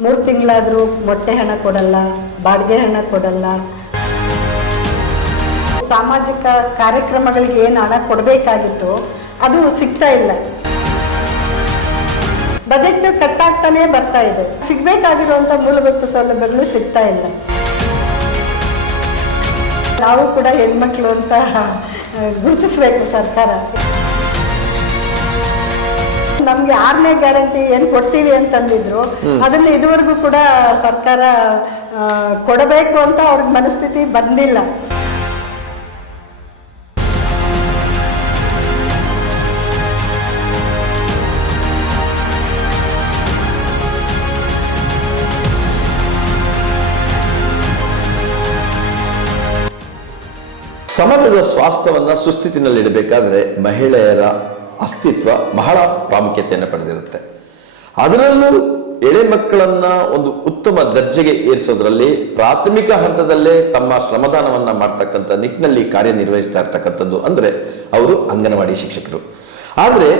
3 ತಿಂಗಳಾದರೂ ಮೊಟ್ಟೆ ಹಣ ಕೊಡಲ್ಲ, ಬಾಡಿಗೆ ಹಣ ಕೊಡಲ್ಲ. ಸಾಮಾಜಿಕ ಕಾರ್ಯಕ್ರಮಗಳಿಗೆ ಏನು ಹಣ ಕೊಡಬೇಕಾಗಿತ್ತು ಅದು ಸಿಗ್ತಾ ಇಲ್ಲ. ಬಜೆಟ್ ಕಟ್ಟಾಗ್ತಾನೆ ಬರ್ತಾ ಇದೆ, ಸಿಗಬೇಕಾಗಿರುವಂಥ ಮೂಲಭೂತ ಸೌಲಭ್ಯಗಳು ಸಿಗ್ತಾ ಇಲ್ಲ. ನಾವು ಕೂಡ ಹೆಣ್ಮಕ್ಳು ಅಂತ ಗುರುತಿಸ್ಬೇಕು ಸರ್ಕಾರ. ನಮ್ಗೆ 6ನೇ ಗ್ಯಾರಂಟಿ ಏನು ಕೊಡ್ತೀವಿ ಅಂತಂದಿದ್ರು, ಅದನ್ನ ಇದುವರೆಗೂ ಕೂಡ ಸರ್ಕಾರ ಕೊಡಬೇಕು ಅಂತ ಅವ್ರಿಗೆ ಮನಸ್ಥಿತಿ ಬಂದಿಲ್ಲ. ಸಮಾಜದ ಸ್ವಾಸ್ಥ್ಯವನ್ನು ಸುಸ್ಥಿತಿನಲ್ಲಿಡಬೇಕಾದ್ರೆ ಮಹಿಳೆಯರ ಅಸ್ತಿತ್ವ ಬಹಳ ಪ್ರಾಮುಖ್ಯತೆಯನ್ನು ಪಡೆದಿರುತ್ತೆ. ಅದರಲ್ಲೂ ಎಳೆ ಮಕ್ಕಳನ್ನ ಒಂದು ಉತ್ತಮ ದರ್ಜೆಗೆ ಏರಿಸೋದ್ರಲ್ಲಿ ಪ್ರಾಥಮಿಕ ಹಂತದಲ್ಲೇ ತಮ್ಮ ಶ್ರಮದಾನವನ್ನ ಮಾಡ್ತಕ್ಕಂಥ ನಿಟ್ಟಿನಲ್ಲಿ ಕಾರ್ಯನಿರ್ವಹಿಸ್ತಾ ಇರ್ತಕ್ಕಂಥದ್ದು ಅಂದ್ರೆ ಅವರು ಅಂಗನವಾಡಿ ಶಿಕ್ಷಕರು. ಆದರೆ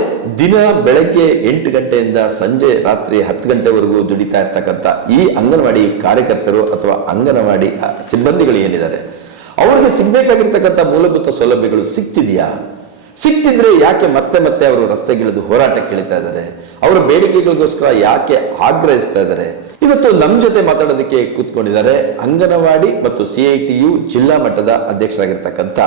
ದಿನ ಬೆಳಗ್ಗೆ 8 ಗಂಟೆಯಿಂದ ಸಂಜೆ ರಾತ್ರಿ 10 ಗಂಟೆವರೆಗೂ ದುಡಿತಾ ಇರ್ತಕ್ಕಂಥ ಈ ಅಂಗನವಾಡಿ ಕಾರ್ಯಕರ್ತರು ಅಥವಾ ಅಂಗನವಾಡಿ ಸಿಬ್ಬಂದಿಗಳು ಏನಿದ್ದಾರೆ, ಅವರಿಗೆ ಸಿಗ್ಬೇಕಾಗಿರ್ತಕ್ಕಂಥ ಮೂಲಭೂತ ಸೌಲಭ್ಯಗಳು ಸಿಗ್ತಿದೆಯಾ? ಸಿಗ್ತಿದ್ರೆ ಯಾಕೆ ಮತ್ತೆ ಮತ್ತೆ ಅವರು ರಸ್ತೆಗಿಳಿದು ಹೋರಾಟಕ್ಕೆ ಇಳಿತಾ ಇದ್ದಾರೆ? ಅವರ ಬೇಡಿಕೆಗಳಿಗೋಸ್ಕರ ಯಾಕೆ ಆಗ್ರಹಿಸ್ತಾ ಇದ್ದಾರೆ? ಇವತ್ತು ನಮ್ಮ ಜೊತೆ ಮಾತಾಡೋದಕ್ಕೆ ಕೂತ್ಕೊಂಡಿದ್ದಾರೆ ಅಂಗನವಾಡಿ ಮತ್ತು CITU ಜಿಲ್ಲಾ ಮಟ್ಟದ ಅಧ್ಯಕ್ಷರಾಗಿರ್ತಕ್ಕಂಥ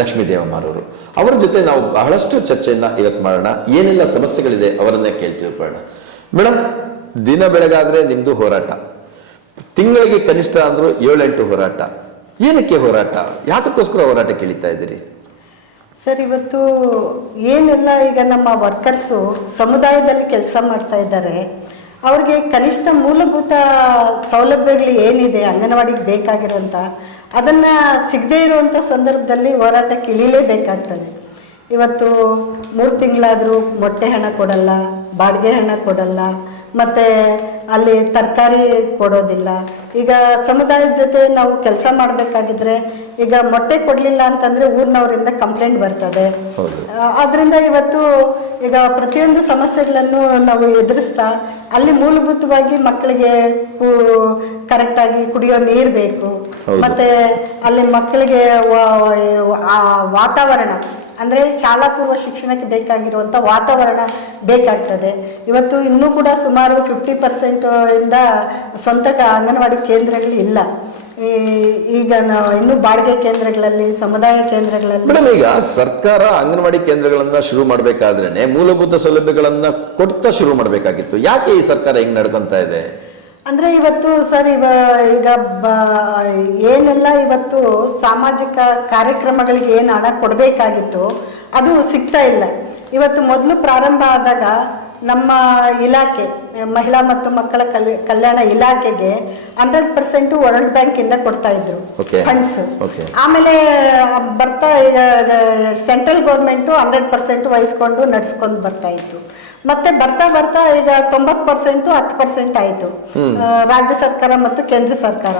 ಲಕ್ಷ್ಮೀ ದೇವಮ್ಮಾರವರು. ಅವರ ಜೊತೆ ನಾವು ಬಹಳಷ್ಟು ಚರ್ಚೆಯನ್ನ ಇವತ್ತು ಮಾಡೋಣ. ಏನೆಲ್ಲ ಸಮಸ್ಯೆಗಳಿದೆ ಅವರನ್ನೇ ಕೇಳ್ತೀವಿ. ಮೇಡಮ್, ದಿನ ಬೆಳಗಾದ್ರೆ ನಿಮ್ದು ಹೋರಾಟ, ತಿಂಗಳಿಗೆ ಕನಿಷ್ಠ ಅಂದ್ರೂ 7-8 ಹೋರಾಟ. ಏನಕ್ಕೆ ಹೋರಾಟ? ಯಾತಕ್ಕೋಸ್ಕರ ಹೋರಾಟಕ್ಕೆ ಇಳಿತಾ ಇದ್ದೀರಿ? ಸರ್, ಇವತ್ತು ಏನೆಲ್ಲ ಈಗ ನಮ್ಮ ವರ್ಕರ್ಸು ಸಮುದಾಯದಲ್ಲಿ ಕೆಲಸ ಮಾಡ್ತಾ ಇದ್ದಾರೆ, ಅವ್ರಿಗೆ ಕನಿಷ್ಠ ಮೂಲಭೂತ ಸೌಲಭ್ಯಗಳು ಏನಿದೆ ಅಂಗನವಾಡಿಗೆ ಬೇಕಾಗಿರುವಂಥ ಅದನ್ನು ಸಿಗದೇ ಇರುವಂಥ ಸಂದರ್ಭದಲ್ಲಿ ಹೋರಾಟಕ್ಕೆ ಇಳಿಲೇಬೇಕಾಗ್ತದೆ. ಇವತ್ತು 3 ತಿಂಗಳಾದರೂ ಮೊಟ್ಟೆ ಹಣ ಕೊಡಲ್ಲ, ಬಾಡಿಗೆ ಹಣ ಕೊಡಲ್ಲ, ಮತ್ತು ಅಲ್ಲಿ ತರಕಾರಿ ಕೊಡೋದಿಲ್ಲ. ಈಗ ಸಮುದಾಯದ ಜೊತೆ ನಾವು ಕೆಲಸ ಮಾಡಬೇಕಾಗಿದ್ರೆ ಈಗ ಮೊಟ್ಟೆ ಕೊಡಲಿಲ್ಲ ಅಂತಂದರೆ ಊರಿನವರಿಂದ ಕಂಪ್ಲೇಂಟ್ ಬರ್ತದೆ. ಆದ್ದರಿಂದ ಇವತ್ತು ಈಗ ಪ್ರತಿಯೊಂದು ಸಮಸ್ಯೆಗಳನ್ನು ನಾವು ಎದುರಿಸ್ತಾ ಅಲ್ಲಿ ಮೂಲಭೂತವಾಗಿ ಮಕ್ಕಳಿಗೆ ಕರೆಕ್ಟಾಗಿ ಕುಡಿಯೋ ನೀರು ಬೇಕು, ಮತ್ತು ಅಲ್ಲಿ ಮಕ್ಕಳಿಗೆ ವಾತಾವರಣ ಅಂದರೆ ಶಾಲಾ ಪೂರ್ವ ಶಿಕ್ಷಣಕ್ಕೆ ಬೇಕಾಗಿರುವಂಥ ವಾತಾವರಣ ಬೇಕಾಗ್ತದೆ. ಇವತ್ತು ಇನ್ನೂ ಕೂಡ ಸುಮಾರು 50% ಇಂದ ಸ್ವಂತ ಅಂಗನವಾಡಿ ಕೇಂದ್ರಗಳು ಇಲ್ಲ. ಈಗ ನಾವು ಇನ್ನೂ ಬಾಡಿಗೆ ಕೇಂದ್ರಗಳಲ್ಲಿ, ಸಮುದಾಯ ಕೇಂದ್ರಗಳಲ್ಲಿ. ಮೇಡಮ್, ಈಗ ಸರ್ಕಾರ ಅಂಗನವಾಡಿ ಕೇಂದ್ರಗಳನ್ನ ಶುರು ಮಾಡಬೇಕಾದ್ರೇನೆ ಮೂಲಭೂತ ಸೌಲಭ್ಯಗಳನ್ನ ಕೊಡ್ತಾ ಶುರು ಮಾಡಬೇಕಾಗಿತ್ತು. ಯಾಕೆ ಈ ಸರ್ಕಾರ ಹಿಂಗ್ ನಡ್ಕೊಂತ ಇದೆ? ಅಂದರೆ ಇವತ್ತು ಸರ್ ಈಗ ಏನೆಲ್ಲ ಇವತ್ತು ಸಾಮಾಜಿಕ ಕಾರ್ಯಕ್ರಮಗಳಿಗೆ ಏನು ಹಣ ಕೊಡಬೇಕಾಗಿತ್ತು ಅದು ಸಿಗ್ತಾ ಇಲ್ಲ. ಇವತ್ತು ಮೊದಲು ಪ್ರಾರಂಭ ಆದಾಗ ನಮ್ಮ ಇಲಾಖೆ ಮಹಿಳಾ ಮತ್ತು ಮಕ್ಕಳ ಕಲ್ಯಾಣ ಇಲಾಖೆಗೆ 100% ವರ್ಲ್ಡ್ ಬ್ಯಾಂಕಿಂದ ಕೊಡ್ತಾ ಇದ್ರು ಫಂಡ್ಸ್. ಆಮೇಲೆ ಬರ್ತಾ ಈಗ ಸೆಂಟ್ರಲ್ ಗೌರ್ಮೆಂಟು 100% ವಹಿಸ್ಕೊಂಡು ನಡೆಸ್ಕೊಂಡು ಬರ್ತಾ ಇತ್ತು. ಮತ್ತೆ ಬರ್ತಾ ಬರ್ತಾ ಈಗ 90% 10% ಆಯಿತು ರಾಜ್ಯ ಸರ್ಕಾರ ಮತ್ತು ಕೇಂದ್ರ ಸರ್ಕಾರ.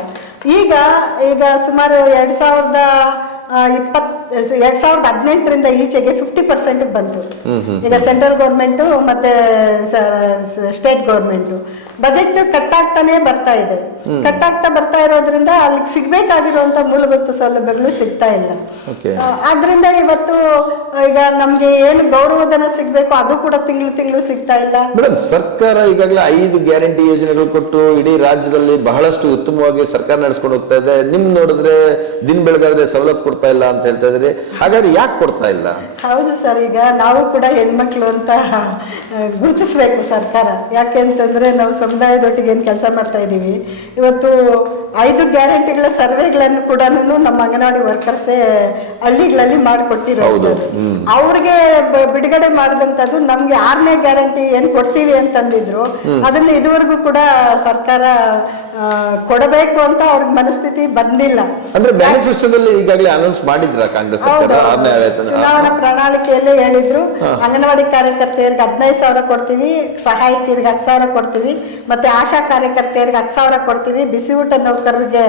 ಈಗ ಸುಮಾರು 2018ರಿಂದ ಈಚೆಗೆ 50% ಬಂತು. ಈಗ ಸೆಂಟ್ರಲ್ ಗೌರ್ಮೆಂಟು ಮತ್ತೆ ಸ್ಟೇಟ್ ಗೌರ್ಮೆಂಟು ಬಜೆಟ್ ಕಟ್ಟಾಗ್ತಾನೆ ಬರ್ತಾ ಇದೆ. ಕಟ್ಟಾಗ್ತಾ ಬರ್ತಾ ಇರೋದ್ರಿಂದ ಅಲ್ಲಿ ಸಿಗ್ಬೇಕಾಗಿರುವಂತ ಮೂಲಭೂತ ಸೌಲಭ್ಯಗಳು ಸಿಗ್ತಾ ಇಲ್ಲ. ಆದ್ರಿಂದ ಇವತ್ತು ಈಗ ನಮ್ಗೆ ಏನು ಗೌರವಧನ ಸಿಗ್ಬೇಕು ಅದು ಕೂಡ ತಿಂಗಳು ಸಿಗ್ತಾ ಇಲ್ಲ. ಮೇಡಮ್, ಸರ್ಕಾರ ಈಗಾಗಲೇ 5 ಗ್ಯಾರಂಟಿ ಯೋಜನೆಗಳು ಕೊಟ್ಟು ಇಡೀ ರಾಜ್ಯದಲ್ಲಿ ಬಹಳಷ್ಟು ಉತ್ತಮವಾಗಿ ಸರ್ಕಾರ ನಡೆಸ್ಕೊಂಡು ಹೋಗ್ತಾ ಇದೆ. ನಿಮ್ ನೋಡಿದ್ರೆ ದಿನ ಬೆಳಗಾದ್ರೆ ಸವಲತ್ತು ಕೊಡ್ತಾ ಇಲ್ಲ ಅಂತ ಹೇಳ್ತಾ ಇದ್ರಿ. ಹಾಗಾದ್ರೆ ಯಾಕೆ ಕೊಡ್ತಾ ಇಲ್ಲ? ಹೌದು ಸರ್, ಈಗ ನಾವು ಕೂಡ ಹೆಣ್ಮಕ್ಳು ಅಂತ ಗುರುತಿಸ್ಬೇಕು ಸರ್ಕಾರ. ಯಾಕೆ ಅಂತಂದ್ರೆ ನಾವು ಸಮುದಾಯದೊಟ್ಟಿಗೆ ಏನು ಕೆಲಸ ಮಾಡ್ತಾ ಇದ್ದೀವಿ. ಇವತ್ತು 5 ಗ್ಯಾರಂಟಿಗಳ ಸರ್ವೆಗಳನ್ನು ಕೂಡ ನಮ್ಮ ಅಂಗನವಾಡಿ ವರ್ಕರ್ಸೇ ಹಳ್ಳಿಗಳಲ್ಲಿ ಮಾಡಿಕೊಟ್ಟಿರೋದು. ಅವ್ರಿಗೆ ಬಿಡುಗಡೆ ಮಾಡಿದಂಥದ್ದು ನಮ್ಗೆ 6ನೇ ಗ್ಯಾರಂಟಿ ಏನು ಕೊಡ್ತೀವಿ ಅಂತಂದಿದ್ರು, ಅದನ್ನ ಇದುವರೆಗೂ ಕೂಡ ಸರ್ಕಾರ ಕೊಡಬೇಕು ಅಂತ ಅವ್ರಿಗೆ ಮನಸ್ಥಿತಿ ಬಂದಿಲ್ಲ. ಅಂದ್ರೆ ಮ್ಯಾನಿಫೆಸ್ಟೋದಲ್ಲಿ ಈಗಾಗಲೇ ಅನೌನ್ಸ್ ಮಾಡಿದ್ರ ಕಾಂಗ್ರೆಸ್ ಸರ್ಕಾರ? ಚುನಾವಣಾ ಪ್ರಣಾಳಿಕೆಯಲ್ಲೇ ಹೇಳಿದ್ರು, ಅಂಗನವಾಡಿ ಕಾರ್ಯಕರ್ತೆಯರಿಗೆ 15,000 ಕೊಡ್ತೀವಿ, ಸಹಾಯಕಿಯರಿಗೆ 10,000 ಕೊಡ್ತೀವಿ, ಮತ್ತೆ ಆಶಾ ಕಾರ್ಯಕರ್ತೆಯರಿಗೆ 10,000 ಕೊಡ್ತೀವಿ, ಬಿಸಿ ಊಟ ನೌಕರರಿಗೆ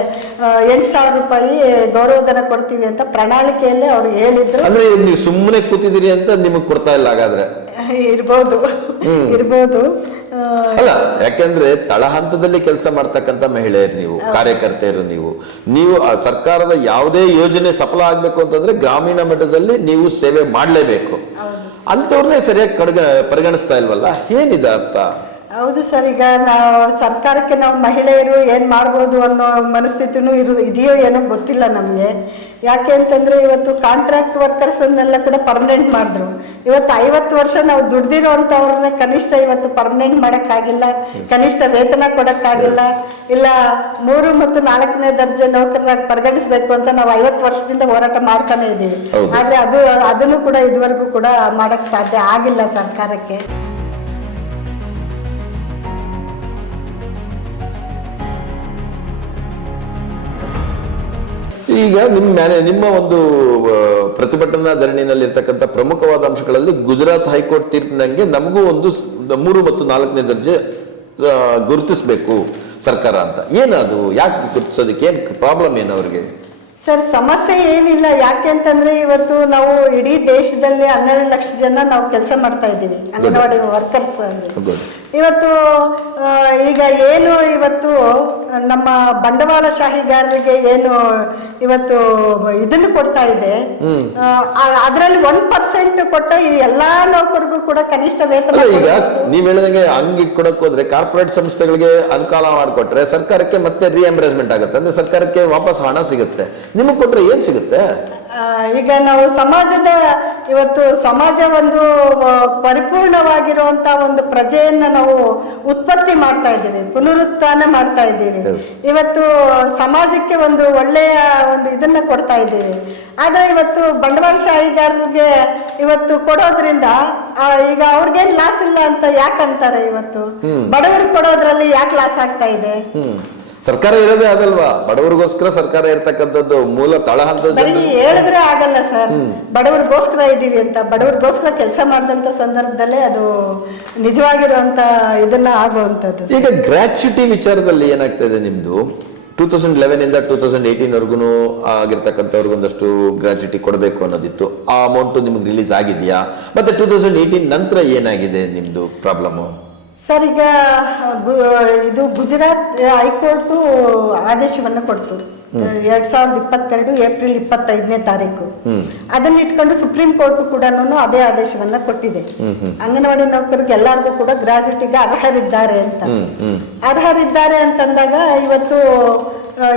8,000 ರೂಪಾಯಿ ಗೌರವಧನ ಕೊಡ್ತೀವಿ ಅಂತ ಪ್ರಣಾಳಿಕೆಯಲ್ಲೇ ಅವ್ರು ಹೇಳಿದ್ರು. ಅಂದ್ರೆ ನೀವು ಸುಮ್ಮನೆ ಕೂತಿದ್ದೀರಿ ಅಂತ ನಿಮಗೆ ಕೊಡ್ತಾ ಇಲ್ಲ? ಹಾಗಾದ್ರೆ ಇರ್ಬೋದು ಇರ್ಬೋದು ಅಲ್ಲ, ಯಾಕೆಂದ್ರೆ ತಳಹಂತದಲ್ಲಿ ಕೆಲಸ ಮಾಡ್ತಕ್ಕಂಥ ಮಹಿಳೆಯರು ನೀವು, ಕಾರ್ಯಕರ್ತೆಯರು ನೀವು ಆ ಸರ್ಕಾರದ ಯಾವುದೇ ಯೋಜನೆ ಸಫಲ ಆಗ್ಬೇಕು ಅಂತಂದ್ರೆ ಗ್ರಾಮೀಣ ಮಟ್ಟದಲ್ಲಿ ನೀವು ಸೇವೆ ಮಾಡ್ಲೇಬೇಕು. ಅಂತವ್ರನ್ನೇ ಸರಿಯಾಗಿ ಪರಿಗಣಿಸ್ತಾ ಇಲ್ವಲ್ಲ, ಏನಿದೆ ಅರ್ಥ? ಹೌದು ಸರ್, ಈಗ ನಾವು ಸರ್ಕಾರಕ್ಕೆ ನಾವು ಮಹಿಳೆಯರು ಏನ್ ಮಾಡ್ಬೋದು ಅನ್ನೋ ಮನಸ್ಥಿತಿನೂ ಇದೆಯೋ ಏನೋ ಗೊತ್ತಿಲ್ಲ ನಮ್ಗೆ. ಯಾಕೆ ಅಂತಂದ್ರೆ ಇವತ್ತು ಕಾಂಟ್ರಾಕ್ಟ್ ವರ್ಕರ್ಸ್ ಅನ್ನೆಲ್ಲ ಕೂಡ ಪರ್ಮನೆಂಟ್ ಮಾಡಿದ್ರು. ಇವತ್ತು 50 ವರ್ಷ ನಾವು ದುಡ್ದಿರೋ ಅಂತವ್ರನ್ನ ಕನಿಷ್ಠ ಇವತ್ತು ಪರ್ಮನೆಂಟ್ ಮಾಡಕ್ಕಾಗಿಲ್ಲ, ಕನಿಷ್ಠ ವೇತನ ಕೊಡಕ್ಕಾಗಿಲ್ಲ, ಇಲ್ಲ 3 ಮತ್ತು 4ನೇ ದರ್ಜೆ ನೌಕರರಾಗಿ ಪರಿಗಣಿಸ್ಬೇಕು ಅಂತ ನಾವು 50 ವರ್ಷದಿಂದ ಹೋರಾಟ ಮಾಡ್ತಾನೆ ಇದೀವಿ. ಆದ್ರೆ ಅದನ್ನು ಕೂಡ ಇದುವರೆಗೂ ಕೂಡ ಮಾಡಕ್ ಸಾಧ್ಯ ಆಗಿಲ್ಲ ಸರ್ಕಾರಕ್ಕೆ. ಈಗ ನಿಮ್ಮ ಒಂದು ಪ್ರತಿಭಟನಾ ಧರಣಿನಲ್ಲಿ ಇರ್ತಕ್ಕಂಥ ಪ್ರಮುಖವಾದ ಅಂಶಗಳಲ್ಲಿ ಗುಜರಾತ್ ಹೈಕೋರ್ಟ್ ತೀರ್ಪಿನಂಗೆ ನಮಗೂ ಒಂದು 3 ಮತ್ತು 4ನೇ ದರ್ಜೆ ಗುರುತಿಸ್ಬೇಕು ಸರ್ಕಾರ ಅಂತ. ಏನದು? ಯಾಕೆ ಗುರುತಿಸೋದಕ್ಕೆ ಏನ್ ಪ್ರಾಬ್ಲಮ್ ಏನು ಅವ್ರಿಗೆ? ಸರ್, ಸಮಸ್ಯೆ ಏನಿಲ್ಲ. ಯಾಕೆ ಅಂತಂದ್ರೆ ಇವತ್ತು ನಾವು ಇಡೀ ದೇಶದಲ್ಲಿ 12 ಲಕ್ಷ ಜನ ನಾವು ಕೆಲಸ ಮಾಡ್ತಾ ಇದ್ದೀವಿ ಅಂಗನವಾಡಿ ವರ್ಕರ್ಸ್. ಇವತ್ತು ಈಗ ಏನು ಇವತ್ತು ನಮ್ಮ ಬಂಡವಾಳಶಾಹಿಗಾರರಿಗೆ ಏನು ಇವತ್ತು ಇದನ್ನು ಕೊಡ್ತಾ ಇದೆ, ಅದರಲ್ಲಿ 1% ಕೊಟ್ಟ ಈ ಎಲ್ಲಾ ನೌಕರಿಗೂ ಕೂಡ ಕನಿಷ್ಠ ವೇತನ. ಈಗ ನೀವ್ ಹೇಳಿದಂಗೆ ಹಂಗೆ ಕೊಡಕ್ ಹೋದ್ರೆ ಕಾರ್ಪೊರೇಟ್ ಸಂಸ್ಥೆಗಳಿಗೆ ಅನುಕೂಲ ಮಾಡಿಕೊಟ್ರೆ ಸರ್ಕಾರಕ್ಕೆ ಮತ್ತೆ ರಿಎಂಬರ್ಸ್ಮೆಂಟ್ ಆಗುತ್ತೆ, ಅಂದ್ರೆ ಸರ್ಕಾರಕ್ಕೆ ವಾಪಸ್ ಹಣ ಸಿಗುತ್ತೆ. ನಿಮಗೆ ಕೊಟ್ರೆ ಏನ್ ಸಿಗುತ್ತೆ? ಈಗ ನಾವು ಇವತ್ತು ಸಮಾಜ ಒಂದು ಪರಿಪೂರ್ಣವಾಗಿರುವಂತ ಒಂದು ಪ್ರಜೆಯನ್ನ ನಾವು ಉತ್ಪತ್ತಿ ಮಾಡ್ತಾ ಇದ್ದೀವಿ, ಪುನರುತ್ಥಾನ ಮಾಡ್ತಾ ಇದ್ದೀವಿ. ಇವತ್ತು ಸಮಾಜಕ್ಕೆ ಒಂದು ಒಳ್ಳೆಯ ಒಂದು ಇದನ್ನ ಕೊಡ್ತಾ ಇದ್ದೀವಿ. ಆದ್ರೆ ಇವತ್ತು ಬಂಡವಾಳಶಾಹಿಗಾರರಿಗೆ ಇವತ್ತು ಕೊಡೋದ್ರಿಂದ ಈಗ ಅವ್ರಿಗೇನ್ ಲಾಸ್ ಇಲ್ಲ ಅಂತ ಯಾಕಂತಾರೆ? ಇವತ್ತು ಬಡವರಿಗೆ ಕೊಡೋದ್ರಲ್ಲಿ ಯಾಕೆ ಲಾಸ್ ಆಗ್ತಾ ಇದೆ? ಸರ್ಕಾರ ಇರೋದೇ ಅದಲ್ವಾ, ಬಡವರಿಗೋಸ್ಕರ ಸರ್ಕಾರ ಇರ್ತಕ್ಕಂಥದ್ದು. ಮೂಲ ತಳಹಂತದ ಹೇಳಿದ್ರೆ ಆಗಲ್ಲ ಸರ್, ಬಡವರಿಗೋಸ್ಕರ ಇದೀವಿ ಅಂತ. ಬಡವರಿಗೋಸ್ಕರ ಕೆಲಸ ಮಾಡಿದಂತ ಸಂದರ್ಭದಲ್ಲೇ ಅದು ನಿಜವಾಗಿರುವಂತ ಇದನ್ನ ಆಗುವಂತದ್ದು. ಈಗ ಗ್ರಾಚ್ಯುಟಿ ವಿಚಾರದಲ್ಲಿ ಏನಾಗ್ತಾ ಇದೆ ನಿಮ್ದು? 2011 ಇಂದ 2018 ವರ್ಗು ಆಗಿರ್ತಕ್ಕಂಥವ್ರಿಗೆ ಒಂದಷ್ಟು ಗ್ರಾಚ್ಯುಟಿ ಕೊಡಬೇಕು ಅನ್ನೋದಿತ್ತು. ಆ ಅಮೌಂಟ್ ನಿಮ್ಗೆ ರಿಲೀಸ್ ಆಗಿದೆಯಾ? ಮತ್ತೆ 2018 ನಂತರ ಏನಾಗಿದೆ ನಿಮ್ದು ಪ್ರಾಬ್ಲಮ್? ಸರ್, ಈಗ ಇದು ಗುಜರಾತ್ ಹೈಕೋರ್ಟ್ ಆದೇಶವನ್ನು ಕೊಡ್ತು 2022 ಏಪ್ರಿಲ್ 25ನೇ ತಾರೀಕು. ಅದನ್ನ ಇಟ್ಕೊಂಡು ಸುಪ್ರೀಂ ಕೋರ್ಟ್ ಕೂಡ ಅದೇ ಆದೇಶವನ್ನ ಕೊಟ್ಟಿದೆ. ಅಂಗನವಾಡಿ ನೌಕರಿಗೆ ಎಲ್ಲರಿಗೂ ಕೂಡ ಗ್ರಾಜ್ಯುಟಿಗೆ ಅರ್ಹರಿದ್ದಾರೆ ಅಂತಂದಾಗ ಇವತ್ತು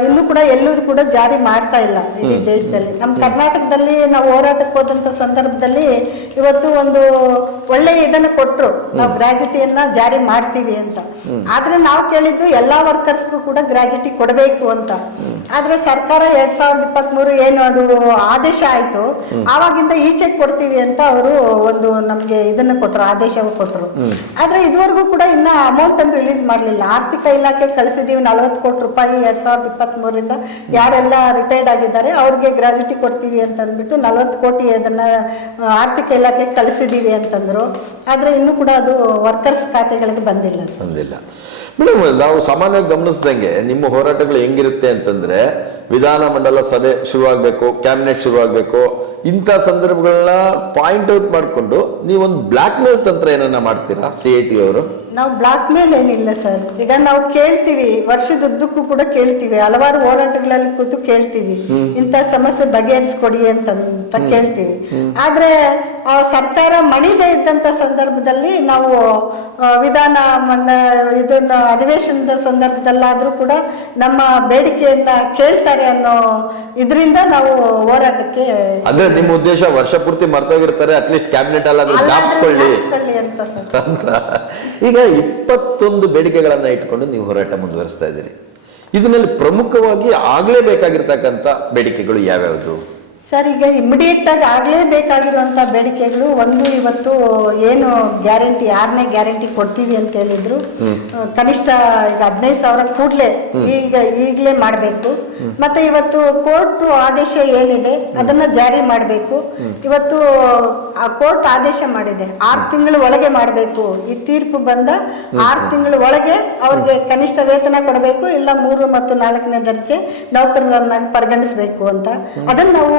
ಇನ್ನು ಕೂಡ ಎಲ್ಲೂ ಕೂಡ ಜಾರಿ ಮಾಡ್ತಾ ಇಲ್ಲ ಇಡೀ ದೇಶದಲ್ಲಿ. ನಮ್ಮ ಕರ್ನಾಟಕದಲ್ಲಿ ನಾವು ಹೋರಾಟಕ್ಕೆ ಹೋದಂತ ಸಂದರ್ಭದಲ್ಲಿ ಇವತ್ತು ಒಂದು ಒಳ್ಳೆ ಇದನ್ನ ಕೊಟ್ರು, ನಾವು ಗ್ರಾಜ್ಯುಟಿಯನ್ನ ಜಾರಿ ಮಾಡ್ತೀವಿ ಅಂತ. ಆದ್ರೆ ನಾವು ಕೇಳಿದ್ದು ಎಲ್ಲಾ ವರ್ಕರ್ಸ್ಗೂ ಕೂಡ ಗ್ರಾಜ್ಯುಟಿ ಕೊಡಬೇಕು ಅಂತ. ಆದ್ರೆ ಸರ್ಕಾರ 2023 ಏನು ಅದು ಆದೇಶ ಆಯ್ತು, ಆವಾಗಿಂದ ಈಚೆ ಕೊಡ್ತೀವಿ ಅಂತ ಅವರು ಒಂದು ನಮ್ಗೆ ಇದನ್ನ ಕೊಟ್ರು, ಆದೇಶ ಕೊಟ್ರು. ಆದ್ರೆ ಇದುವರೆಗೂ ಕೂಡ ಇನ್ನ ಅಮೌಂಟ್ ಅನ್ನು ರಿಲೀಸ್ ಮಾಡ್ಲಿಲ್ಲ. ಆರ್ಥಿಕ ಇಲಾಖೆ ಕಳಿಸಿದೀವಿ 40 ಕೋಟಿ ರೂಪಾಯಿ 2023 ಯಾರೆಲ್ಲ ರಿಟೈರ್ಡ್ ಆಗಿದ್ದಾರೆ ಅವ್ರಿಗೆ ಗ್ರಾಜ್ಯುಟಿ ಕೊಡ್ತೀವಿ ಅಂತ ಅಂದ್ಬಿಟ್ಟು 40 ಕೋಟಿ ಅದನ್ನ ಆರ್ಥಿಕ ಇಲಾಖೆ ಕಳಿಸಿದೀವಿ ಅಂತಂದ್ರು. ಆದ್ರೆ ಇನ್ನು ಕೂಡ ಅದು ವರ್ಕರ್ಸ್ ಖಾತೆಗಳಿಗೆ ಬಂದಿಲ್ಲ. ಮೇಡಮ್, ನಾವು ಸಾಮಾನ್ಯವಾಗಿ ಗಮನಿಸಿದಂಗೆ ನಿಮ್ಮ ಹೋರಾಟಗಳು ಹೆಂಗಿರುತ್ತೆ ಅಂತಂದ್ರೆ ವಿಧಾನಮಂಡಲ ಸಭೆ ಶುರುವಾಗಬೇಕು, ಕ್ಯಾಬಿನೆಟ್ ಶುರುವಾಗಬೇಕು, ಇಂಥ ಸಂದರ್ಭಗಳನ್ನ ಪಾಯಿಂಟ್ ಔಟ್ ಮಾಡಿಕೊಂಡು ನೀವೊಂದು ಬ್ಲಾಕ್ ಮೇಲ್ ತಂತ್ರ ಏನನ್ನ ಮಾಡ್ತೀರಾ? CIT ಅವರು ನಾವು ಬ್ಲಾಕ್ ಮೇಲ್ ಏನಿಲ್ಲ ಸರ್. ಈಗ ನಾವು ಕೇಳ್ತೀವಿ, ವರ್ಷದುದ್ದಕ್ಕೂ ಕೂಡ ಕೇಳ್ತೀವಿ, ಹಲವಾರು ಹೋರಾಟಗಳಲ್ಲಿ ಕೂತು ಕೇಳ್ತೀವಿ, ಇಂಥ ಸಮಸ್ಯೆ ಬಗೆಹರಿಸ್ಕೊಡಿ ಅಂತ ಕೇಳ್ತೀವಿ. ಆದ್ರೆ ಸರ್ಕಾರ ಮಣಿದೇ ಇದ್ದಂತ ಸಂದರ್ಭದಲ್ಲಿ ನಾವು ವಿಧಾನ ಇದನ್ನ ಅಧಿವೇಶನದ ಸಂದರ್ಭದಲ್ಲಾದ್ರೂ ಕೂಡ ನಮ್ಮ ಬೇಡಿಕೆಯನ್ನ ಕೇಳ್ತಾರೆ ಅನ್ನೋ ಇದರಿಂದ ನಾವು ಹೋರಾಟಕ್ಕೆ. ಅಂದ್ರೆ ನಿಮ್ಮ ಉದ್ದೇಶ ವರ್ಷ ಪೂರ್ತಿ ಮರ್ತೋಗಿರ್ತಾರೆ, ಅಟ್ಲೀಸ್ಟ್ ಕ್ಯಾಬಿನೆಟ್ ಅಲ್ಲಾದ್ರೂ ಜ್ಞಾಪಿಸ್ಕೊಳ್ಳಿ ಅಂತ. ಈಗ 21 ಬೇಡಿಕೆಗಳನ್ನ ಇಟ್ಕೊಂಡು ನೀವು ಹೋರಾಟ ಮುಂದುವರಿಸ್ತಾ ಇದ್ದೀರಿ. ಇದರಲ್ಲಿ ಪ್ರಮುಖವಾಗಿ ಆಗ್ಲೇಬೇಕಾಗಿರ್ತಕ್ಕಂಥ ಬೇಡಿಕೆಗಳು ಯಾವ್ಯಾವುದು ಸರ್? ಈಗ ಇಮಿಡಿಯೇಟ್ ಆಗಿ ಆಗ್ಲೇಬೇಕಾಗಿರುವಂತ ಬೇಡಿಕೆಗಳು ಒಂದು, ಇವತ್ತು ಏನು ಗ್ಯಾರಂಟಿ 6ನೇ ಗ್ಯಾರಂಟಿ ಕೊಡ್ತೀವಿ ಅಂತ ಹೇಳಿದ್ರು, ಕನಿಷ್ಠ ಈಗ 15,000 ಕೂಡ್ಲೆ ಈಗಲೇ ಮಾಡಬೇಕು. ಮತ್ತೆ ಇವತ್ತು ಕೋರ್ಟ್ ಆದೇಶ ಏನಿದೆ ಅದನ್ನ ಜಾರಿ ಮಾಡಬೇಕು. ಇವತ್ತು ಆ ಕೋರ್ಟ್ ಆದೇಶ ಮಾಡಿದೆ 6 ತಿಂಗಳ ಒಳಗೆ ಮಾಡಬೇಕು. ಈ ತೀರ್ಪು ಬಂದ 6 ತಿಂಗಳ ಒಳಗೆ ಅವ್ರಿಗೆ ಕನಿಷ್ಠ ವೇತನ ಕೊಡಬೇಕು, ಇಲ್ಲ 3 ಮತ್ತು 4ನೇ ದರ್ಜೆ ನೌಕರರನ್ನ ಪರಿಗಣಿಸಬೇಕು ಅಂತ. ಅದನ್ನ ನಾವು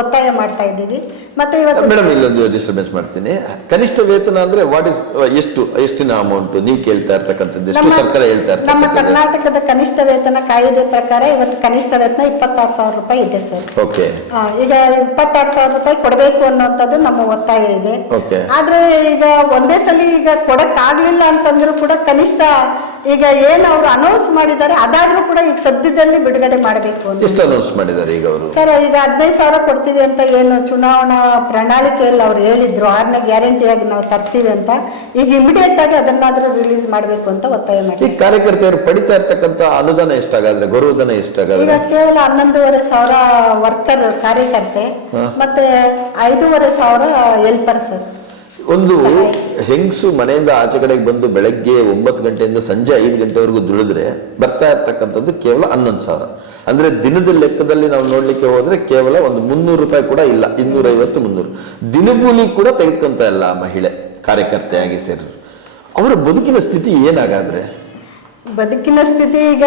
ಒತ್ತಾಯ ಮಾಡ್ತಾ ಇದ್ದೀವಿ. ಮತ್ತೆ ಇವತ್ತು ಮೇಡಮ್ ಇಲ್ಲೊಂದು ಡಿಸ್ಟರ್ಬೆನ್ಸ್ ಮಾಡ್ತೀನಿ. ಕನಿಷ್ಠ ವೇತನ ಅಂದ್ರೆ ವಾಟ್ ಇಸ್ ಎಷ್ಟಿನ ಅಮೌಂಟ್ ನೀವು ಕೇಳ್ತಾ ಇರ್ತಕ್ಕಂಥದ್ದು, ಎಷ್ಟು ಸರ್ಕಾರ ಹೇಳ್ತಾ ನಮ್ಮ ಇರ್ತಕ್ಕಂಥದ್ದು? ಕರ್ನಾಟಕದ ಕನಿಷ್ಠ ವೇತನ ಕಾಯ್ದೆ ಪ್ರಕಾರ ಇವತ್ತು ಕನಿಷ್ಠ ವೇತನ 26,000 ರೂಪಾಯಿ ಇದೆ ಸರ್. ಓಕೆ. ಈಗ 26,000 ರೂಪಾಯಿ ಕೊಡಬೇಕು ಅನ್ನೋಂಥದ್ದು ನಮ್ಮ ಒತ್ತಾಯ ಇದೆ. ಓಕೆ. ಆದ್ರೆ ಈಗ ಒಂದೇ ಸಲ ಈಗ ಕೊಡಕ್ ಆಗ್ಲಿಲ್ಲ ಅಂತಂದ್ರೂ ಕೂಡ ಕನಿಷ್ಠ ಈಗ ಏನು ಅವರು ಅನೌನ್ಸ್ ಮಾಡಿದ್ದಾರೆ ಅದಾದ್ರೂ ಕೂಡ ಈಗ ಸದ್ಯದಲ್ಲಿ ಬಿಡುಗಡೆ ಮಾಡಬೇಕು ಅಂತ. ಎಷ್ಟು ಅನೌನ್ಸ್ ಮಾಡಿದ್ದಾರೆ ಈಗ ಅವರು? ಸರ್ ಈಗ 15,000 ಕೊಡ್ತೀವಿ ಅಂತ ಏನು ಚುನಾವಣಾ ಪ್ರಣಾಳಿಕೆಯಲ್ಲಿ ಅವ್ರು ಹೇಳಿದ್ರು, 6ನೇ ಗ್ಯಾರಂಟಿಯಾಗಿ ನಾವು ತರ್ತೀವಿ ಅಂತ. ಈಗ ಇಮಿಡಿಯೇಟ್ ಆಗಿ ಅದನ್ನಾದ್ರೂ ರಿಲೀಸ್ ಮಾಡಬೇಕು ಅಂತ ಒತ್ತಾಯ ಮಾಡಿ. ಈ ಕಾರ್ಯಕರ್ತೆಯರು ಪಡಿತಾ ಇರ್ತಕ್ಕಂಥ ಅನುದಾನ ಎಷ್ಟಾಗಾದ್ರೆ, ಗೌರವಧನ ಎಷ್ಟಾಗಾದ್ರೆ? ಈಗ ಕೇವಲ 11,500 ವರ್ಕರ್ ಕಾರ್ಯಕರ್ತೆ ಮತ್ತೆ 5,500 ಹೆಲ್ಪರ್ ಸರ್. ಒಂದು ಹೆಂಗಸು ಮನೆಯಿಂದ ಆಚೆ ಕಡೆಗೆ ಬಂದು ಬೆಳಗ್ಗೆ 9 ಗಂಟೆಯಿಂದ ಸಂಜೆ 5 ಗಂಟೆವರೆಗೂ ದುಡಿದ್ರೆ ಬರ್ತಾ ಇರ್ತಕ್ಕಂಥದ್ದು ಕೇವಲ 11,000. ಅಂದ್ರೆ ದಿನದ ಲೆಕ್ಕದಲ್ಲಿ ನಾವು ನೋಡ್ಲಿಕ್ಕೆ ಹೋದ್ರೆ ಕೇವಲ ಒಂದು 300 ರೂಪಾಯಿ ಕೂಡ ಇಲ್ಲ, 250-300 ದಿನಗೂಲಿ ಕೂಡ ತೆಗೆದುಕೊಂತ ಇಲ್ಲ ಮಹಿಳೆ ಕಾರ್ಯಕರ್ತೆಯಾಗಿ ಸೇರಿ. ಅವರ ಬದುಕಿನ ಸ್ಥಿತಿ ಏನಾಗಾದ್ರೆ? ಬದುಕಿನ ಸ್ಥಿತಿ ಈಗ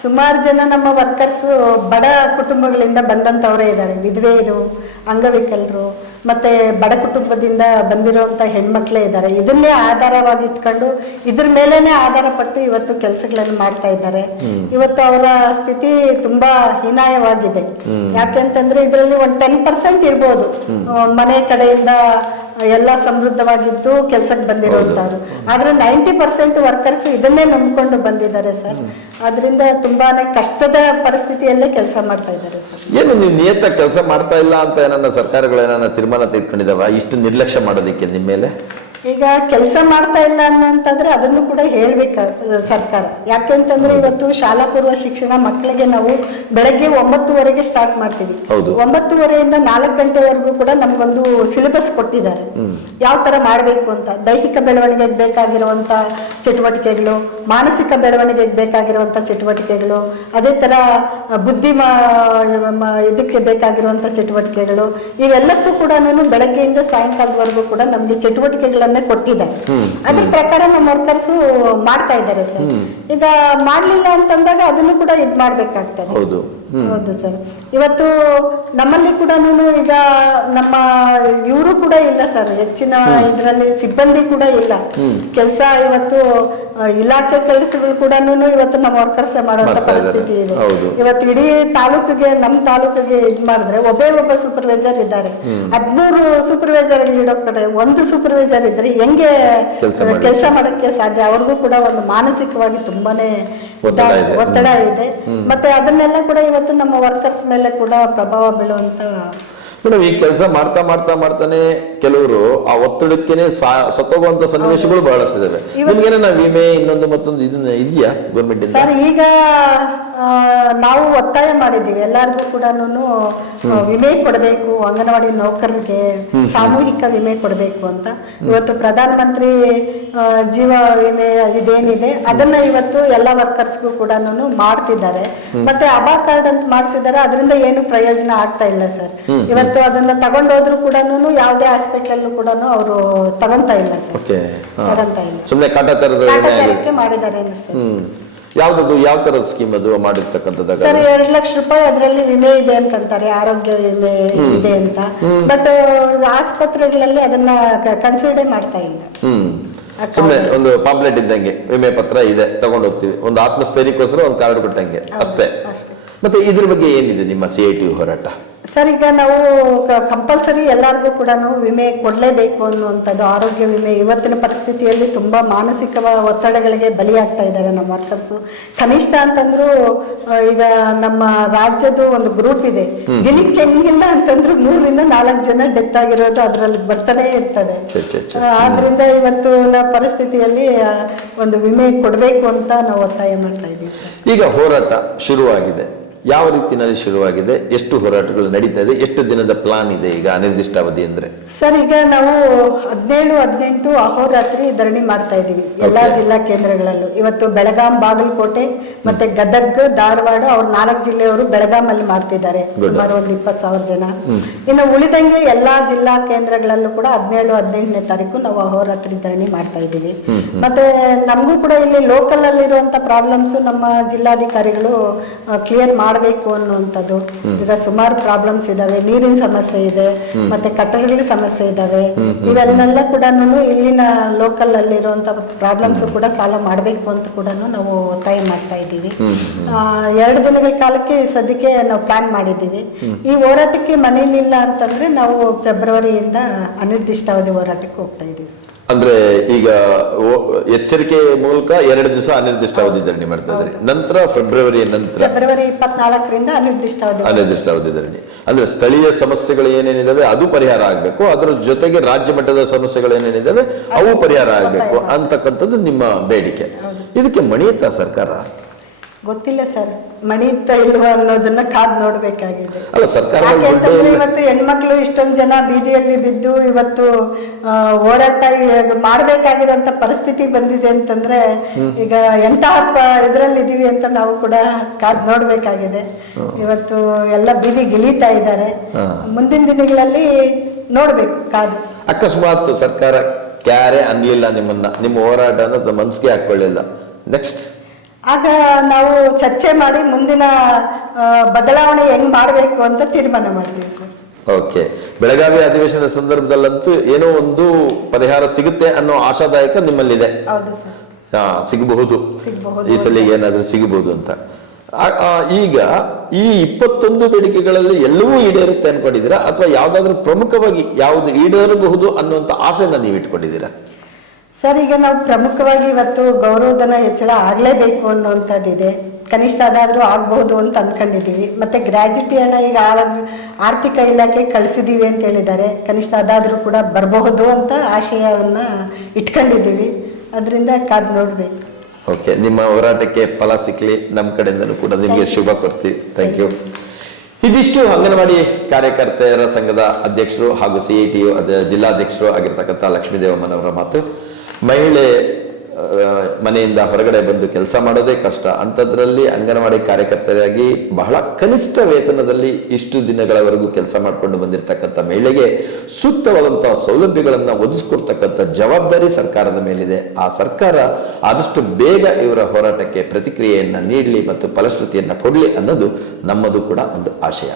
ಸುಮಾರು ಜನ ನಮ್ಮ ವರ್ಕರ್ಸ್ ಬಡ ಕುಟುಂಬಗಳಿಂದ ಬಂದಂಥವರೇ ಇದ್ದಾರೆ. ವಿಧವೆಯರು, ಅಂಗವಿಕಲರು, ಮತ್ತೆ ಬಡ ಕುಟುಂಬದಿಂದ ಬಂದಿರುವಂತ ಹೆಣ್ಮಕ್ಳೇ ಇದ್ದಾರೆ. ಇದನ್ನೇ ಆಧಾರವಾಗಿ ಇಟ್ಕೊಂಡು ಇದ್ರ ಮೇಲೇನೆ ಆಧಾರ ಪಟ್ಟು ಇವತ್ತು ಕೆಲಸಗಳನ್ನು ಮಾಡ್ತಾ ಇದ್ದಾರೆ. ಇವತ್ತು ಅವರ ಸ್ಥಿತಿ ತುಂಬಾ ಹೀನಾಯವಾಗಿದೆ. ಯಾಕೆಂತಂದ್ರೆ ಇದರಲ್ಲಿ ಒಂದು 10% ಇರ್ಬೋದು ಮನೆ ಕಡೆಯಿಂದ ಎಲ್ಲ ಸಮೃದ್ಧವಾಗಿದ್ದು ಕೆಲ್ಸಕ್ಕೆ ಬಂದಿರುವಂತವ್ರು. ಆದ್ರೆ 90% ವರ್ಕರ್ಸ್ ಇದನ್ನೇ ನಂಬ್ಕೊಂಡು ಬಂದಿದ್ದಾರೆ ಸರ್. ಅದರಿಂದ ತುಂಬಾನೇ ಕಷ್ಟದ ಪರಿಸ್ಥಿತಿಯಲ್ಲೇ ಕೆಲಸ ಮಾಡ್ತಾ ಇದ್ದಾರೆ ಸರ್. ಏನು ನೀವು ನಿಯತ ಕೆಲಸ ಮಾಡ್ತಾ ಇಲ್ಲ ಅಂತ ಏನನ್ನ ಸರ್ಕಾರಗಳು ಏನನ್ನ ತೀರ್ಮಾನ ತೆಗೆದುಕೊಂಡಿದಾವ ಇಷ್ಟು ನಿರ್ಲಕ್ಷ್ಯ ಮಾಡೋದಕ್ಕೆ ನಿಮ್ಮ ಮೇಲೆ? ಈಗ ಕೆಲಸ ಮಾಡ್ತಾ ಇಲ್ಲ ಅನ್ನೋಂತಂದ್ರೆ ಅದನ್ನು ಕೂಡ ಹೇಳ್ಬೇಕು ಸರ್ಕಾರ. ಯಾಕೆಂತಂದ್ರೆ ಇವತ್ತು ಶಾಲಾ ಪೂರ್ವ ಶಿಕ್ಷಣ ಮಕ್ಕಳಿಗೆ ನಾವು ಬೆಳಗ್ಗೆ 9:30ಗೆ ಸ್ಟಾರ್ಟ್ ಮಾಡ್ತೀವಿ. 9:30ಯಿಂದ 4 ಗಂಟೆವರೆಗೂ ಕೂಡ ನಮ್ಗೊಂದು ಸಿಲೆಬಸ್ ಕೊಟ್ಟಿದ್ದಾರೆ, ಯಾವ ತರ ಮಾಡ್ಬೇಕು ಅಂತ. ದೈಹಿಕ ಬೆಳವಣಿಗೆಗೆ ಬೇಕಾಗಿರುವಂತ ಚಟುವಟಿಕೆಗಳು, ಮಾನಸಿಕ ಬೆಳವಣಿಗೆಗೆ ಬೇಕಾಗಿರುವಂತ ಚಟುವಟಿಕೆಗಳು, ಅದೇ ತರ ಬುದ್ಧಿ ಇದಕ್ಕೆ ಬೇಕಾಗಿರುವಂತ ಚಟುವಟಿಕೆಗಳು, ಇವೆಲ್ಲಕ್ಕೂ ಕೂಡ ಬೆಳಗ್ಗೆಯಿಂದ ಸಾಯಂಕಾಲದವರೆಗೂ ಕೂಡ ನಮ್ಗೆ ಚಟುವಟಿಕೆಗಳನ್ನ ಕೊಟ್ಟಿದ್ದಾರೆ. ಅದ್ರ ಪ್ರಕಾರ ನಮ್ಮ ವರ್ಕರ್ಸ್ ಮಾಡ್ತಾ ಇದ್ದಾರೆ ಸರ್. ಈಗ ಮಾಡ್ಲಿಲ್ಲ ಅಂತಂದಾಗ ಅದನ್ನು ಕೂಡ ಇದ್ ಮಾಡ್ಬೇಕಾಗ್ತದೆ. ಹೌದು ಸರ್. ಇವತ್ತು ನಮ್ಮಲ್ಲಿ ಕೂಡ ಈಗ ನಮ್ಮ ಇವರು ಕೂಡ ಇಲ್ಲ ಸರ್, ಹೆಚ್ಚಿನ ಇದರಲ್ಲಿ ಸಿಬ್ಬಂದಿ ಕೂಡ ಇಲ್ಲ. ಕೆಲಸ ಇವತ್ತು ಇಲಾಖೆ ಕೆಲಸಗಳು ಕೂಡ ಇವತ್ತು ನಮ್ಮ ವರ್ಕರ್ಸ್ ಮಾಡುವಂತ ಪರಿಸ್ಥಿತಿ ಇದೆ. ಇವತ್ತು ಇಡೀ ತಾಲೂಕಿಗೆ, ನಮ್ಮ ತಾಲೂಕಿಗೆ ಇದ್ ಮಾಡಿದ್ರೆ ಒಬ್ಬ ಸೂಪರ್ವೈಸರ್ ಇದ್ದಾರೆ. 13 ಸೂಪರ್ವೈಸರ್ ಇಡೋ ಕಡೆ ಒಂದು ಸೂಪರ್ವೈಸರ್ ಇದ್ರೆ ಹೆಂಗೆ ಕೆಲಸ ಮಾಡಕ್ಕೆ ಸಾಧ್ಯ? ಅವ್ರಿಗೂ ಕೂಡ ಒಂದು ಮಾನಸಿಕವಾಗಿ ತುಂಬಾನೇ ಒತ್ತಡ ಇದೆ. ಮತ್ತೆ ಅದನ್ನೆಲ್ಲ ಕೂಡ ಇವತ್ತು ನಮ್ಮ ವರ್ಕರ್ಸ್ ಮೇಲೆ ಕೂಡ ಪ್ರಭಾವ ಬೀಳುವಂತ. ಮೇಡಮ್, ಈ ಕೆಲಸ ಮಾಡ್ತಾನೆ ಕೆಲವರು ಆ ಒತ್ತಡಕ್ಕೇನೆ ಸತ್ತೋಗುವಂತ ಸನ್ನಿವೇಶಗಳು ಬಹಳಷ್ಟು ಇದಾವೆ. ನಿಮ್ಗೇನ ವಿಮೆ ಇನ್ನೊಂದು ಮತ್ತೊಂದು ಇದನ್ನ ಇದೆಯಾ ಗೌರ್ಮೆಂಟ್ ಇಂದ? ಸರ್, ಈಗ ನಾವು ಒತ್ತಾಯ ಮಾಡಿದ್ದೀವಿ ಎಲ್ಲರಿಗೂ ಕೂಡ ವಿಮೆ ಕೊಡಬೇಕು, ಅಂಗನವಾಡಿ ನೌಕರರಿಗೆ ಸಾಮೂಹಿಕ ವಿಮೆ ಕೊಡಬೇಕು ಅಂತ. ಇವತ್ತು ಪ್ರಧಾನ ಮಂತ್ರಿ ಜೀವ ವಿಮೆ ಇದೇನಿದೆ ಅದನ್ನ ಇವತ್ತು ಎಲ್ಲ ವರ್ಕರ್ಸ್ಗೂ ಕೂಡ ಮಾಡ್ತಿದ್ದಾರೆ. ಮತ್ತೆ ಅಬಾ ಕಾರ್ಡ್ ಅಂತ ಮಾಡಿಸಿದ್ದಾರೆ, ಅದರಿಂದ ಏನು ಪ್ರಯೋಜನ ಆಗ್ತಾ ಇಲ್ಲ ಸರ್. ಇವತ್ತು ಅದನ್ನ ತಗೊಂಡೋದ್ರು ಕೂಡ ಯಾವುದೇ ಹಾಸ್ಪಿಟಲ್ ಅಲ್ಲೂ ಕೂಡ ಅವರು ತಗೊಂತಾ ಇಲ್ಲ ಸರ್, ತಗೊಂತಾ ಇಲ್ಲ. ಸುಮ್ಮನೆ ಕಾಟಾಚಾರಕ್ಕೆ ಮಾಡಿದ್ದಾರೆ ಅನಿಸ್ತದೆ. ಯಾವ್ದದು ಯಾವ ತರದ ಸ್ಕೀಮ್ ಅದು ಮಾಡಿರ್ತಕ್ಕಂಥದ್ದು? ಸರ್, 2 ಲಕ್ಷ ರೂಪಾಯಿ ಅದರಲ್ಲಿ ವಿಮೆ ಇದೆ ಅಂತಂತಾರೆ, ಆರೋಗ್ಯ ವಿಮೆ ಇದೆ ಅಂತ. ಬಟ್ ಆಸ್ಪತ್ರೆಗಳಲ್ಲಿ ಅದನ್ನ ಕನ್ಸಿಡರ್ ಮಾಡ್ತಾ ಇಲ್ಲ. ಸುಮ್ಮನೆ ಒಂದು ಪಾಂಪ್ಲೆಟ್ ಇದ್ದಂಗೆ ವಿಮೆ ಪತ್ರ ಇದೆ, ತಗೊಂಡು ಹೋಗ್ತೀವಿ, ಒಂದು ಆತ್ಮಸ್ಥೈರ್ಯಕ್ಕೋಸ್ಕರ ಒಂದು ಕಾರ್ಡ್ ಕೊಟ್ಟಂಗೆ ಅಷ್ಟೇ. ಮತ್ತೆ ಇದ್ರ ಬಗ್ಗೆ ಏನಿದೆ ನಿಮ್ಮ CITU ಹೋರಾಟ? ಸರ್, ಈಗ ನಾವು ಕಂಪಲ್ಸರಿ ಎಲ್ಲರಿಗೂ ಕೂಡ ವಿಮೆ ಕೊಡಲೇಬೇಕು ಅನ್ನುವಂಥದ್ದು ಆರೋಗ್ಯ ವಿಮೆ. ಇವತ್ತಿನ ಪರಿಸ್ಥಿತಿಯಲ್ಲಿ ತುಂಬಾ ಮಾನಸಿಕ ಒತ್ತಡಗಳಿಗೆ ಬಲಿಯಾಗ್ತಾ ಇದ್ದಾರೆ ನಮ್ಮ ವರ್ಕರ್ಸು. ಕನಿಷ್ಠ ಅಂತಂದ್ರು ಈಗ ನಮ್ಮ ರಾಜ್ಯದ ಒಂದು ಗ್ರೂಪ್ ಇದೆ, ದಿನಕ್ಕೆ ಹೆಂಗಿಲ್ಲ ಅಂತಂದ್ರು 3ರಿಂದ 4 ಜನ ಡೆತ್ ಆಗಿರೋದು ಅದರಲ್ಲಿ ಬರ್ತಾನೆ ಇರ್ತದೆ. ಆದ್ರಿಂದ ಇವತ್ತಿನ ಪರಿಸ್ಥಿತಿಯಲ್ಲಿ ಒಂದು ವಿಮೆ ಕೊಡಬೇಕು ಅಂತ ನಾವು ಒತ್ತಾಯ ಮಾಡ್ತಾ ಇದ್ದೀವಿ. ಈಗ ಹೋರಾಟ ಶುರುವಾಗಿದೆ, ಯಾವ ರೀತಿಯಲ್ಲಿ ಶುರುವಾಗಿದೆ? ಎಷ್ಟು ಹೋರಾಟಗಳು ನಡೀತಾ ಇದೆ? ಎಷ್ಟು ದಿನದ ಪ್ಲಾನ್ ಇದೆ ಈಗ ಅನಿರ್ದಿಷ್ಟಾವಧಿ ಅಂದ್ರೆ? ಸರ್, ಈಗ ನಾವು 17-18 ಅಹೋರಾತ್ರಿ ಧರಣಿ ಮಾಡ್ತಾ ಇದೀವಿ ಎಲ್ಲಾ ಜಿಲ್ಲಾ ಕೇಂದ್ರಗಳಲ್ಲೂ. ಇವತ್ತು ಬೆಳಗಾಂ, ಬಾಗಲಕೋಟೆ ಮತ್ತೆ ಗದಗ್, ಧಾರವಾಡ ಅವ್ರು 4 ಜಿಲ್ಲೆಯವರು ಬೆಳಗಾಂ ಅಲ್ಲಿ ಮಾಡ್ತಿದ್ದಾರೆ, ಸುಮಾರು ಒಂದು 20,000 ಜನ. ಇನ್ನು ಉಳಿದಂಗೆ ಎಲ್ಲಾ ಜಿಲ್ಲಾ ಕೇಂದ್ರಗಳಲ್ಲೂ ಕೂಡ 17-18ನೇ ತಾರೀಕು ನಾವು ಅಹೋರಾತ್ರಿ ಧರಣಿ ಮಾಡ್ತಾ ಇದೀವಿ. ಮತ್ತೆ ನಮಗೂ ಕೂಡ ಇಲ್ಲಿ ಲೋಕಲ್ ಅಲ್ಲಿ ಇರುವಂತ ಪ್ರಾಬ್ಲಮ್ಸ್ ನಮ್ಮ ಜಿಲ್ಲಾಧಿಕಾರಿಗಳು ಕ್ಲಿಯರ್ ಮಾಡಬೇಕು ಅನ್ನುವಂಥದ್ದು. ಈಗ ಸುಮಾರು ಪ್ರಾಬ್ಲಮ್ಸ್ ಇದಾವೆ, ನೀರಿನ ಸಮಸ್ಯೆ ಇದೆ, ಮತ್ತೆ ಕಟ್ಟಡಗಳ ಸಮಸ್ಯೆ ಇದಾವೆ. ಇವೆಲ್ಲ ಕೂಡ ಇಲ್ಲಿನ ಲೋಕಲ್ ಅಲ್ಲಿರುವಂತ ಪ್ರಾಬ್ಲಮ್ಸ್ ಕೂಡ ಸಾಲ್ವ್ ಮಾಡಬೇಕು ಅಂತ ಕೂಡ ನಾವು ಒತ್ತಾಯ ಮಾಡ್ತಾ ಇದ್ದೀವಿ. 2 ದಿನಗಳ ಕಾಲಕ್ಕೆ ಸದ್ಯಕ್ಕೆ ನಾವು ಪ್ಲಾನ್ ಮಾಡಿದ್ದೀವಿ. ಈ ಹೋರಾಟಕ್ಕೆ ಮನೆಯಲ್ಲಿಲ್ಲ ಅಂತಂದ್ರೆ ನಾವು ಫೆಬ್ರವರಿಯಿಂದ ಅನಿರ್ದಿಷ್ಟಾವಧಿ ಹೋರಾಟಕ್ಕೆ ಹೋಗ್ತಾ ಇದ್ದೀವಿ. ಅಂದ್ರೆ ಈಗ ಎಚ್ಚರಿಕೆ ಮೂಲಕ 2 ದಿವಸ ಅನಿರ್ದಿಷ್ಟಾವಧಿ ಧರಣಿ ಮಾಡ್ತಾ ಇದ್ರಿ, ನಂತರ ಫೆಬ್ರವರಿ 24ರಿಂದ ಅನಿರ್ದಿಷ್ಟಾವಧಿ ಧರಣಿ. ಅಂದ್ರೆ ಸ್ಥಳೀಯ ಸಮಸ್ಯೆಗಳು ಏನೇನಿದಾವೆ ಅದು ಪರಿಹಾರ ಆಗ್ಬೇಕು, ಅದರ ಜೊತೆಗೆ ರಾಜ್ಯ ಮಟ್ಟದ ಸಮಸ್ಯೆಗಳು ಏನೇನಿದಾವೆ ಅವು ಪರಿಹಾರ ಆಗ್ಬೇಕು ಅಂತಕ್ಕಂಥದ್ದು ನಿಮ್ಮ ಬೇಡಿಕೆ. ಇದಕ್ಕೆ ಮಣಿಯುತ್ತಾ ಸರ್ಕಾರ? ಗೊತ್ತಿಲ್ಲ ಸರ್, ಮಣಿಯುತ್ತಾ ಇಲ್ವಾ ಅನ್ನೋದನ್ನ ಕಾದ್ ನೋಡ್ಬೇಕಾಗಿದೆ. ಅಲ್ಲ, ಸರ್ಕಾರ ಇವತ್ತು ಹೆಣ್ಮಕ್ಳು ಇಷ್ಟೊಂದು ಜನ ಬೀದಿಯಲ್ಲಿ ಬಿದ್ದು ಇವತ್ತು ಹೋರಾಟ ಮಾಡ್ಬೇಕಾಗಿರೋಂತ ಪರಿಸ್ಥಿತಿ ಬಂದಿದೆ ಅಂತಂದ್ರೆ ಈಗ ಎಂತಹ ಇದ್ರಲ್ಲಿ ಇದೀವಿ ಅಂತ ನಾವು ಕೂಡ ಕಾದ್ ನೋಡ್ಬೇಕಾಗಿದೆ. ಇವತ್ತು ಎಲ್ಲ ಬೀದಿಗಿಳಿತಾ ಇದ್ದಾರೆ. ಮುಂದಿನ ದಿನಗಳಲ್ಲಿ ನೋಡ್ಬೇಕು ಕಾದು. ಅಕಸ್ಮಾತ್ ಸರ್ಕಾರ ಕ್ಯಾರೆ ಅನ್ಲಿಲ್ಲ ನಿಮ್ಮನ್ನ, ನಿಮ್ಮ ಹೋರಾಟ ಅನ್ನೋದು ಮನ್ಸಿಗೆ ಹಾಕೊಳ್ಳಿಲ್ಲ, ನೆಕ್ಸ್ಟ್ ಆಗ ನಾವು ಚರ್ಚೆ ಮಾಡಿ ಮುಂದಿನ ಬದಲಾವಣೆ ಹೆಂಗ್ ಮಾಡಬೇಕು ಅಂತ ತೀರ್ಮಾನ ಮಾಡ್ತೀವಿ ಸರ್. ಓಕೆ, ಬೆಳಗಾವಿ ಅಧಿವೇಶನದ ಸಂದರ್ಭದಲ್ಲಂತೂ ಏನೋ ಒಂದು ಪರಿಹಾರ ಸಿಗುತ್ತೆ ಅನ್ನೋ ಆಶಾದಾಯಕ ನಿಮ್ಮಲ್ಲಿದೆ. ಹೌದು ಸರ್, ಸಿಗಬಹುದು, ಈ ಸಲ ಏನಾದ್ರೂ ಸಿಗಬಹುದು ಅಂತ. ಈಗ ಈ 21 ಬೇಡಿಕೆಗಳಲ್ಲಿ ಎಲ್ಲವೂ ಈಡೇರುತ್ತೆ ಅನ್ಕೊಂಡಿದ್ದೀರಾ, ಅಥವಾ ಯಾವ್ದಾದ್ರು ಪ್ರಮುಖವಾಗಿ ಯಾವ್ದು ಈಡೇರಬಹುದು ಅನ್ನುವಂತ ಆಸೆನ ನೀವು ಇಟ್ಕೊಂಡಿದ್ದೀರಾ? ಸರ್, ಈಗ ನಾವು ಪ್ರಮುಖವಾಗಿ ಇವತ್ತು ಗೌರವಧನ ಹೆಚ್ಚಳ ಆಗ್ಲೇಬೇಕು ಅನ್ನುವಂಥದ್ದಿದೆ. ಕನಿಷ್ಠ ಅದಾದ್ರೂ ಆಗ್ಬಹುದು ಅಂತ ಅಂದ್ಕೊಂಡಿದ್ದೀವಿ. ಮತ್ತೆ ಗ್ರಾಜ್ಯುಟಿ ಹಣ ಈಗ ಆರ್ಥಿಕ ಇಲಾಖೆ ಕಳಿಸಿದೀವಿ ಅಂತ ಹೇಳಿದ್ದಾರೆ, ಕನಿಷ್ಠ ಅದಾದ್ರೂ ಕೂಡ ಬರಬಹುದು ಅಂತ ಆಶಯವನ್ನ ಇಟ್ಕೊಂಡಿದ್ದೀವಿ. ಅದರಿಂದ ಕಾದ್ ನೋಡ್ಬೇಕು. ಓಕೆ, ನಿಮ್ಮ ಹೋರಾಟಕ್ಕೆ ಫಲ ಸಿಕ್ಲಿ, ನಮ್ಮ ಕಡೆಯಿಂದಲೂ ಕೂಡ ನಿಮಗೆ ಶುಭ ಕೊಡ್ತೀವಿ. Thank you. ಇದಿಷ್ಟು ಅಂಗನವಾಡಿ ಕಾರ್ಯಕರ್ತೆಯರ ಸಂಘದ ಅಧ್ಯಕ್ಷರು ಹಾಗೂ CITU ಜಿಲ್ಲಾಧ್ಯಕ್ಷರು ಆಗಿರ್ತಕ್ಕಂಥ ಲಕ್ಷ್ಮೀದೇವಮ್ಮನವರ ಮಾತು. ಮಹಿಳೆ ಮನೆಯಿಂದ ಹೊರಗಡೆ ಬಂದು ಕೆಲಸ ಮಾಡೋದೇ ಕಷ್ಟ, ಅಂಥದ್ರಲ್ಲಿ ಅಂಗನವಾಡಿ ಕಾರ್ಯಕರ್ತರಾಗಿ ಬಹಳ ಕನಿಷ್ಠ ವೇತನದಲ್ಲಿ ಇಷ್ಟು ದಿನಗಳವರೆಗೂ ಕೆಲಸ ಮಾಡಿಕೊಂಡು ಬಂದಿರತಕ್ಕಂಥ ಮಹಿಳೆಗೆ ಸೂಕ್ತವಾದಂತಹ ಸೌಲಭ್ಯಗಳನ್ನು ಒದಗಿಸ್ಕೊಡ್ತಕ್ಕಂಥ ಜವಾಬ್ದಾರಿ ಸರ್ಕಾರದ ಮೇಲಿದೆ. ಆ ಸರ್ಕಾರ ಆದಷ್ಟು ಬೇಗ ಇವರ ಹೋರಾಟಕ್ಕೆ ಪ್ರತಿಕ್ರಿಯೆಯನ್ನ ನೀಡಲಿ ಮತ್ತು ಫಲಶ್ರುತಿಯನ್ನ ಕೊಡಲಿ ಅನ್ನೋದು ನಮ್ಮದು ಕೂಡ ಒಂದು ಆಶಯ.